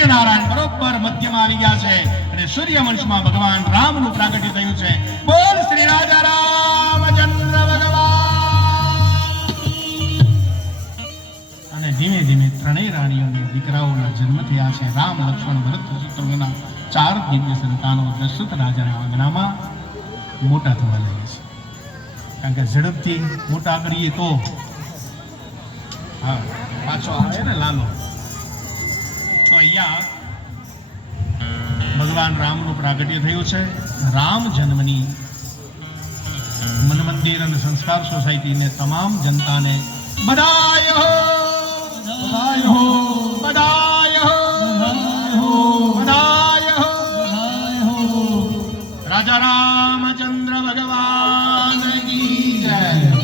સૂર્યનારાયણ બરોબર મધ્યમાં આવી ગયા છે અને સૂર્યવંશમાં ભગવાન રામનું પ્રાગટ્ય થયું છે. બોલ શ્રી રાજા રામચંદ્ર ભગવાન. અને ધીમે ધીમે ત્રણેય રાણીઓને દીકરાઓના જન્મ થયા છે. રામ, લક્ષ્મણ, ભરત, શત્રુઘ્નના 4 દિવ્ય સંતાનો દશરથ રાજાના આંગણામાં મોટા થવા લાગે છે. કારણ કે ઝડપથી મોટા કરીએ તો હા પાછો આવે છે ને લાલો. તો અહીંયા ભગવાન રામનું પ્રાગટ્ય થયું છે. રામ જન્મની મન મંદિર અને સંસ્કાર સોસાયટીને તમામ જનતાને બધાય હો, બધાય હો, બધાય હો, બધાય હો, બધાય હો. રાજા રામચંદ્ર ભગવાન કી જય.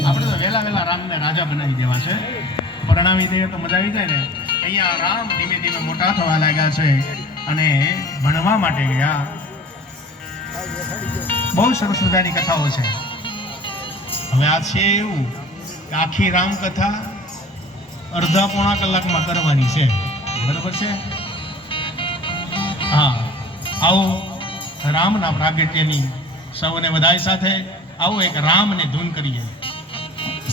આપણે તો વેલા રામને રાજા બનાવી દેવા છે. પરણાવી દઈએ તો મજા આવી જાય ને. અહીંયા રામ ધીમે ધીમે મોટા થવા લાગ્યા છે અને ભણવા માટે ગયા. બહુ સરસ મજાની કથાઓ છે. હવે આ છે એવું કે આખી રામ કથા અડધા પોણા કલાકમાં કરવાની છે. બરાબર છે? હા, આવો રામના પ્રાગટ્યની સૌને વધાઈ સાથે આવો એક રામને ધૂન કરીએ.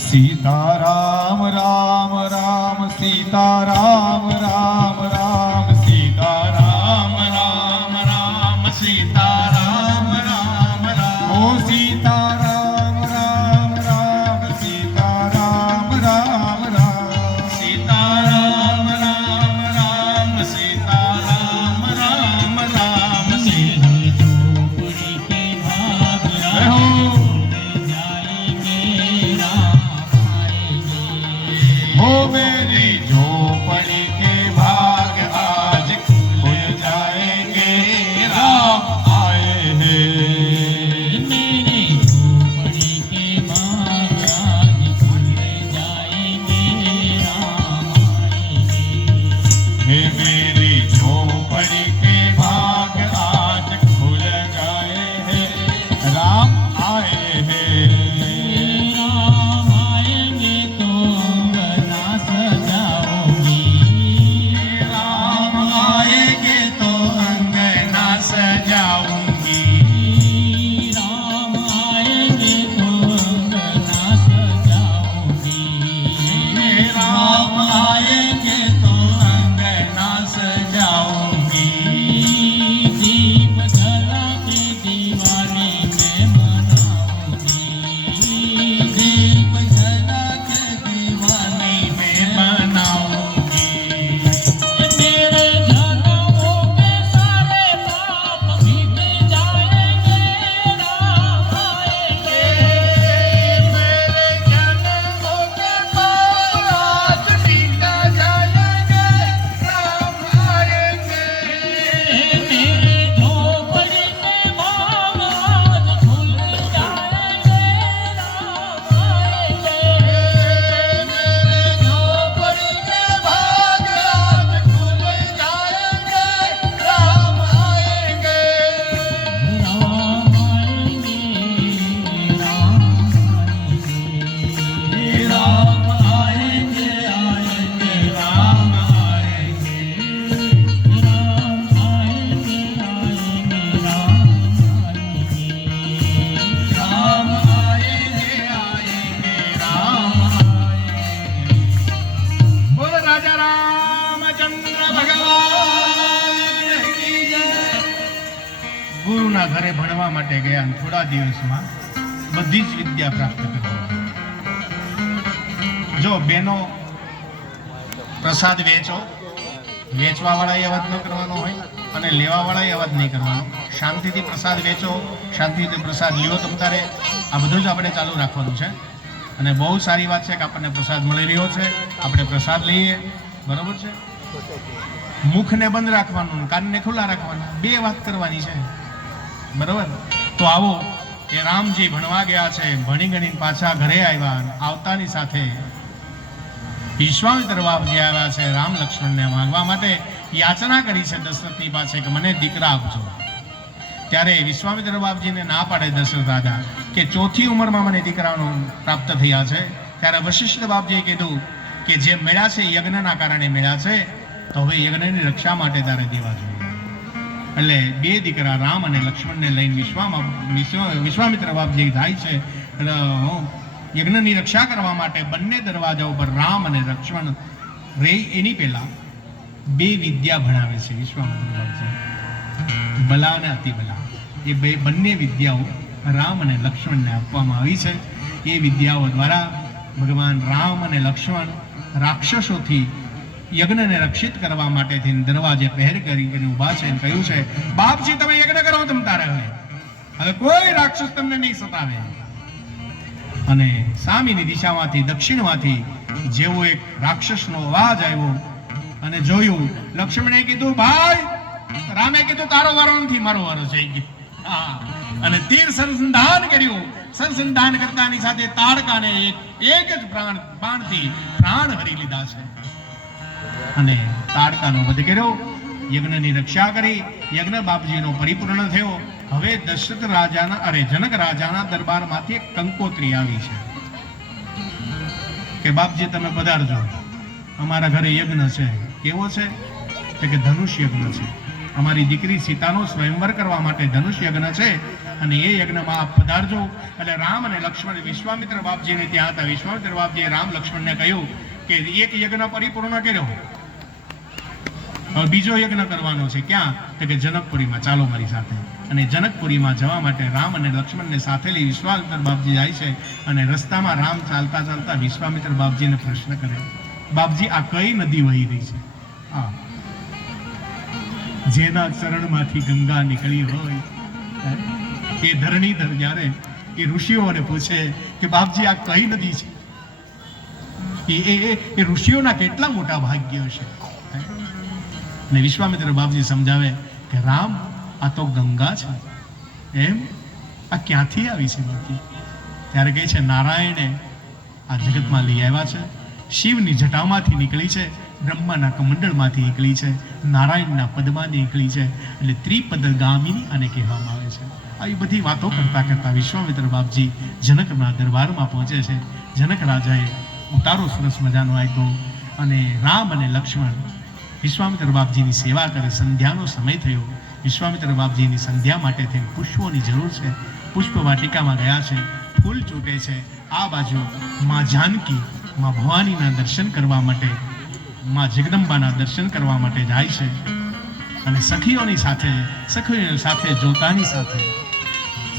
सीताराम राम राम सीताराम राम राम सीताराम राम राम सीताराम राम राम. ओ सीताराम राम राम सीताराम राम राम सीताराम राम राम सीताराम राम राम. झोपड़ी के भाग हो मेरी झोपड़ी के भाग आज खुल जाएंगे राम आए हैं. मेरे झोपड़ी के भाग आज खुल जाएंगे राम आएंगे. हे मेरी झोपड़ी के भाग आज खुल जाए हैं राम आए हैं. राम आएंगे तो अंगना सजाओगी. राम आएंगे तो अंगना सजाऊंगी. राम आएंगे तो अंगना सजाओगी. राम आएंगे तो अंगना सजाऊंगी. दीप जला के दीवानी में मनाऊंगी. दीप जला के दीवानी में बनाऊंगी. तेरे जन्मों के सारे पाप मिट जाएंगे राम आएंगे. मेरे जन्मों के पाप आज मिट जाएंगे राम आएंगे. मेरे झोपड़ी के भाग आज खुल जाएंगे राम आएंगे. मेरे झोपड़ी के भाग आज खुल जाएंगे राम आएंगे. राम आएंगे राम आएंगे. राम आएंगे आएंगे राम आएंगे. राम आएंगे आएंगे राम आएंगे. राम आएंगे आएंगे राम आएंगे. બોલ રાજા રામચંદ્ર ભગવાન કી જય. ગુરુના ઘરે ભણવા માટે ગયા અને થોડા દિવસમાં બધી જ વિદ્યા પ્રાપ્ત કરી. જો બેનો પ્રસાદ વેચો, વેચવા વાળાએ અવાજ ન કરવાનો હોય અને લેવા વાળાએ અવાજ નહીં કરવાનો. શાંતિથી પ્રસાદ વેચો, શાંતિથી પ્રસાદ લ્યો. તમતારે આ બધું જ આપણે ચાલુ રાખવાનું છે. અને બહુ સારી વાત છે કે આપણને પ્રસાદ મળી રહ્યો છે. આપણે પ્રસાદ લઈએ, બરોબર છે. મુખને બંધ રાખવાનું, કાનને ખુલ્લા રાખવાના. 2 વાત કરવાની છે, બરોબર. તો આવો એ રામજી ભણવા ગયા છે. ભણી ગણીને પાછા ઘરે આવ્યા. આવતાની સાથે વિશ્વામિત્ર બાપજી આવ્યા છે રામ લક્ષ્મણને માંગવા માટે. યાચના કરી છે દશરથની પાસે કે મને દીકરા આપજો. ત્યારે વિશ્વામિત્ર બાપજીને ના પાડે દશરથ રાજા કે 4થી ઉંમરમાં મને દીકરાનો પ્રાપ્ત થયા છે. ત્યારે વશિષ્ઠ બાપજીએ કીધું કે જે મળ્યા છે યજ્ઞના કારણે મળ્યા છે, તો હવે યજ્ઞની રક્ષા માટે તારે દેવા જોઈએ. એટલે બે દીકરા રામ અને લક્ષ્મણને લઈને વિશ્વામિત્ર બાપજી થાય છે. યજ્ઞની રક્ષા કરવા માટે બંને દરવાજા ઉપર રામ અને લક્ષ્મણ રે. એની પહેલા બે વિદ્યા ભણાવે છે વિશ્વામિત્ર બાપજી, બલા અને અતિબલા. એ બંને વિદ્યાઓ રામ અને લક્ષ્મણને આપવામાં આવી છે. એ વિદ્યાઓ દ્વારા ભગવાન રામ અને લક્ષ્મણ રાક્ષસોથી યજ્ઞને રક્ષિત કરવા માટે દરવાજે પહેર કરીને ઊભા છે. કહ્યું છે, બાપજી તમે યજ્ઞ કરો તમ તારે, હવે કોઈ રાક્ષસ તમને નહીં સતાવે. અને સામેની દિશામાંથી દક્ષિણમાંથી જેવો એક રાક્ષસનો અવાજ આવ્યો અને જોયું, લક્ષ્મણે કીધું ભાઈ, રામે કીધું તારો વારો નથી, મારો વારો છે. અને તીર સંધાન કર્યું. સંધાન કરતાની સાથે તાડકાને એક જ બાણથી પ્રાણ હરી લીધા છે અને તાડકાનો વધ કર્યો. યજ્ઞની રક્ષા કરી. યજ્ઞ બાપજીનો પરિપૂર્ણ થયો. હવે દશરથ રાજાના જનક રાજાના દરબારમાંથી એક કંકોત્રી આવી છે કે બાપજી તમે પધારજો, અમારા ઘરે યજ્ઞ છે. કેવો છે? કે ધનુષ યજ્ઞ છે. અમારી દીકરી સીતાનો સ્વયંવર કરવા માટે ધનુષ યજ્ઞ છે અને એ યજ્ઞમાં આપ પધારજો. એટલે રામ અને લક્ષ્મણ વિશ્વામિત્ર બાપજીને ત્યાં હતા. વિશ્વામિત્ર બાપજીએ રામ લક્ષ્મણને કહ્યું કે એક યજ્ઞ પરિપૂર્ણ કર્યો, હવે બીજો યજ્ઞ કરવાનો છે. ક્યાં? કે જનકપુરીમાં, ચાલો મારી સાથે. અને જનકપુરીમાં જવા માટે રામ અને લક્ષ્મણને સાથે લઈ વિશ્વામિત્ર બાપજી જાય છે. અને રસ્તામાં રામ ચાલતા ચાલતા વિશ્વામિત્ર બાપજીને પ્રશ્ન કરે, બાપજી આ કઈ નદી વહી રહી છે? જેના ચરણમાંથી ગંગા નીકળી હોય એ ધરણીધર જ્યારે એ ઋષિઓને પૂછે કે બાપજી આ કઈ નદી છે, એ ઋષિઓના કેટલા મોટા ભાગ્ય છે. અને વિશ્વામિત્ર બાપજી સમજાવે કે રામ આ તો ગંગા છે. એમ? આ ક્યાંથી આવી છે બાપજી? ત્યારે કહે છે નારાયણે આ જગતમાં લઈ આવ્યા છે. શિવની જટામાંથી નીકળી છે, બ્રહ્માના કમંડળમાંથી નીકળી છે, નારાયણના પદમાં નીકળી છે. એટલે ત્રિપદ ગામિની આને કહેવામાં આવે છે. આવી બધી વાતો કરતા કરતા વિશ્વામિત્ર બાપજી જનકના દરબારમાં પહોંચે છે. જનક રાજાએ ઉતારો સરસ મજાનો આપ્યો અને રામ અને લક્ષ્મણ વિશ્વામિત્ર બાપજીની સેવા કરે. સંધ્યાનો સમય થયો. વિશ્વામિત્ર બાપજીની સંધ્યા માટે થઈને પુષ્પોની જરૂર છે. પુષ્પ વાટિકામાં ગયા છે, ફૂલ ચૂંટે છે. આ બાજુ માં જાનકી, માં ભવાનીના દર્શન કરવા માટે, માં જગદંબાના દર્શન કરવા માટે જાય છે. અને સખીઓની સાથે જોતાની સાથે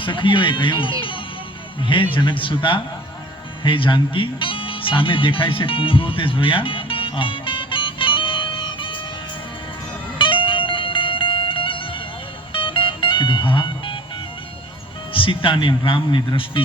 સખીઓએ કહ્યું, હે જનક સુતા, હે જાનકી, સામે દેખાય છે કુંવરો, તે જોયા? કીધું હા. સીતાની રામની દ્રષ્ટિ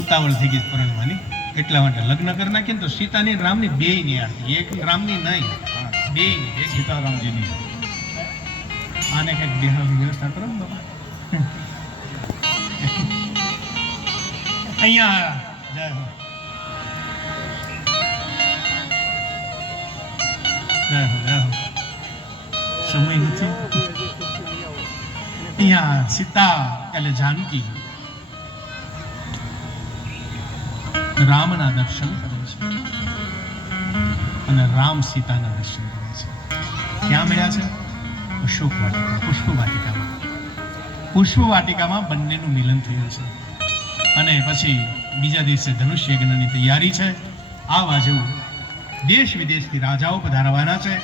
ઉતાવળ થઈ ગઈ પરણવાની, એટલા માટે લગ્ન કરી નાખીને તો સીતાની રામની બે ની આરતી, એક રામની નહીં, બે ની, સીતારામજીની. આને કઈક દેહાની વ્યવસ્થા કરો ને બાબા. અહીંયા જય હો, જય હો, જય હો. સમય નથી. અહીંયા સીતા એટલે જાનકી રામના દર્શન કરે છે અને રામ સીતાના દર્શન કરે છે. ક્યાં મળ્યા છે? અશોક વાટિકા, પુષ્પ વાટિકામાં. પુષ્પ વાટિકામાં બંનેનું મિલન થયું છે. અને પછી બીજા દિવસે ધનુષ યજ્ઞની તૈયારી છે. આ બાજુ દેશ વિદેશથી રાજાઓ પધારવાના છે.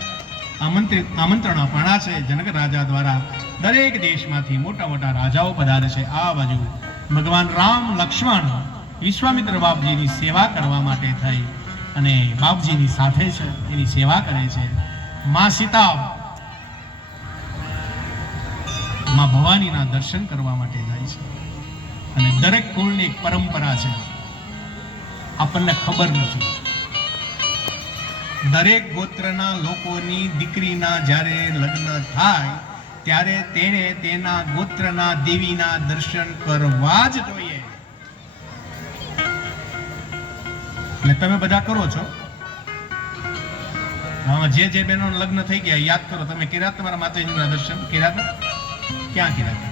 આમંત્રણ આપવાના છે જનક રાજા દ્વારા. દરેક દેશમાંથી મોટા મોટા રાજાઓ પધારે છે. આ બાજુ ભગવાન રામ લક્ષ્મણ વિશ્વામિત્ર બાપજીની સેવા કરવા માટે થઈ અને બાપજીની સાથે છે, એની સેવા કરે છે. માં સીતા માં ભવાનીના દર્શન કરવા માટે જાય છે. અને દરેક કુળની એક પરંપરા છે, આપણને ખબર નથી. દરેક ગોત્રના લોકોની દીકરીના જ્યારે લગ્ન થાય ત્યારે તેણે તેના ગોત્રના દેવીના દર્શન કરવા જ જોઈએ. એટલે તમે બધા કરો છો. આમાં જે બહેનો લગ્ન થઈ ગયા યાદ કરો, તમે કર્યા તમારા માતાજીના દર્શન કર્યા હતા? ક્યાં કર્યા હતા?